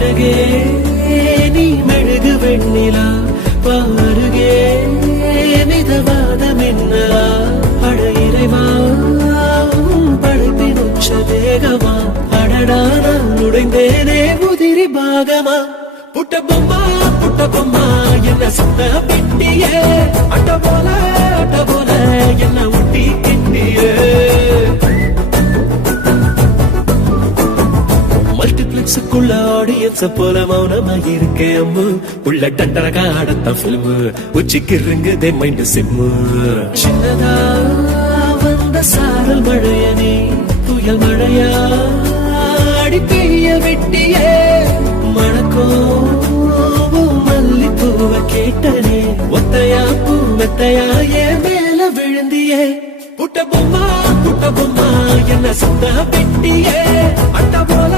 அழகே நீ மெழுகு வெண்ணிலா பாருகே மிதவாத மின்னலா அட இறைவா படைப்பின் உச்ச வேகமா அடடா நான் நுழைந்தேனே முதிரி பாகமா புட்ட பொம்மா என்ன சுத்த பிட்டியே அட்ட போல என்ன ஒட்டி கிட்டியே மல்டிபிளெக்ஸுக்குள்ள ஆடியன்ஸ் போல மௌனமா இருக்கேன் அம்மு உள்ள டண்டரகா அடுத்த பிலிம் உச்சிக்கு இருங்குதே மைண்ட் சிம்மு சின்னதா வந்த சாரல் மழையனே புயல் மழையா அடி பெய்ய வெட்டியே மணக்கோ மல்லிப்பூவ கேட்டனே ஒத்தையா பூ மெத்தையா ஏன் மேல விழுந்தியே புட்ட பொம்மா என்ன சுத்த பெட்டியே அட்ட போல